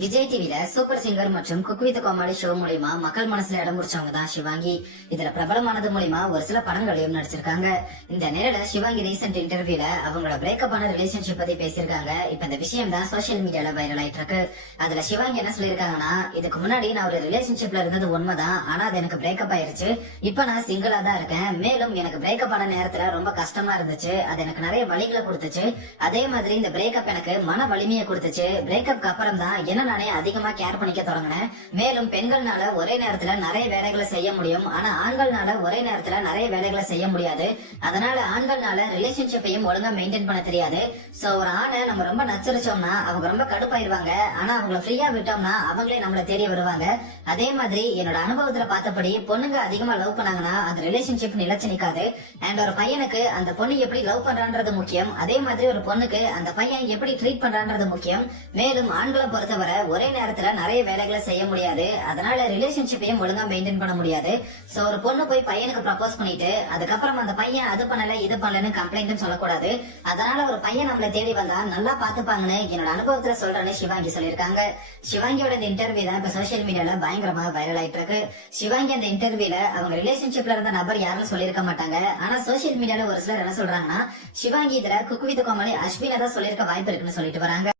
விஜய் டிவில super singer மற்றும் cook with Comali show மூலியமா மக்கள் மனசுல இடம் பிடிச்சவங்க தான் சிவாங்கி. இதுல பிரபலமானது மூலியமா ஒரு சில படங்களையும் நடிச்சிருக்காங்க. இந்த நிலையில சிவாங்கி ரீசெண்ட் இன்டர்வியூல அவங்களோட பிரேக்கப் ஆன ரிலேஷன்ஷிப் பத்தி பேசியிருக்காங்க. இப்ப இந்த விஷயம் தான் சோசியல் மீடியால வைரல் ஆயிட்டு இருக்கு. அதுல சிவாங்கி என்ன சொல்லிருக்காங்கன்னா, இதுக்கு முன்னாடி நான் ஒரு ரிலேஷன்ஷிப்ல இருந்தது உண்மைதான், ஆனா அது எனக்கு பிரேக்கப் ஆயிருச்சு. இப்ப நான் சிங்கிளா தான் இருக்கேன். மேலும் எனக்கு பிரேக்கப் ஆன நேரத்துல ரொம்ப கஷ்டமா இருந்துச்சு. அது எனக்கு நிறைய வலிகளை கொடுத்துச்சு. அதே மாதிரி இந்த பிரேக்கப் எனக்கு மன வலிமையை கொடுத்துச்சு. பிரேக்கப்க்கு அப்புறம் தான் என்ன நானே அதிகமா கேர் பண்ணிக்க தொடங்கினேன். மேலும் பெண்கள்னால ஒரே நேரத்துல நிறைய வேலைகளை செய்ய முடியும், ஆனா ஆண்கள்னால ஒரே நேரத்துல நிறைய வேலைகளை செய்ய முடியாது. அதனால ஆண்கள்னால ரிலேஷன்ஷிப்பையும் ஒழுங்கா மெயின்டைன் பண்ண தெரியாது. சோ ஒரு ஆணை நம்ம ரொம்ப நச்சரிச்சோம்னா அவங்க ரொம்ப கடுப்பாயிருவாங்க. ஆனா அவங்கள ஃப்ரீயா விட்டோம்னா அவங்களே நம்மள தேடி வருவாங்க. அதே மாதிரி என்னோட அனுபவத்துல பார்த்தபடி பொண்ணுங்க அதிகமா லவ் பண்ணாங்கன்னா அந்த ரிலேஷன்ஷிப் நிலைச்சு நிக்காது. அண்ட் ஒரு பையனுக்கு அந்த பொண்ணு எப்படி லவ் பண்றான்றது முக்கியம். அதே மாதிரி ஒரு பொண்ணுக்கு அந்த பையன் எப்படி ட்ரீட் பண்றான்றது முக்கியம். மேலும் ஆண்களை பொறுத்தவரை ஒரே நேரத்துல நிறைய வேலைகளை செய்ய முடியாது. அதனால ரிலேஷன்ஷிப்பையும் ஒழுங்கா மெயின்டைன் பண்ண முடியாது. சோ ஒரு பொண்ணு போய் பையனுக்கு ப்ரப்போஸ் பண்ணிட்டு அதுக்கப்புறம் அந்த பையன் அது பண்ணல இது பண்ணலன்னு கம்ப்ளைண்ட் சொல்லக்கூடாது. அதனால ஒரு பையன் நம்மளை தேடி வந்தா நல்லா பாத்துப்பாங்கன்னு என்னோட அனுபவத்துல சொல்றேன்னு சிவாங்கி சொல்லியிருக்காங்க. சிவாங்கியோட இந்த இன்டர்வியூ தான் இப்ப சோசியல் மீடியால பயங்கரமா வைரல் ஆயிட்டு இருக்கு. சிவாங்கி அந்த இன்டர்வியூல அவங்க ரிலேஷன்ஷிப்ல இருந்த நபர் யாரும் சொல்லியிருக்க மாட்டாங்க. ஆனா சோசியல் மீடியால ஒரு சிலர் என்ன சொல்றாங்கன்னா, சிவாங்கி இதுல குக் வித் கோமாளி அஸ்வினா தான் சொல்லியிருக்க வாய்ப்பு இருக்குன்னு சொல்லிட்டு வராங்க.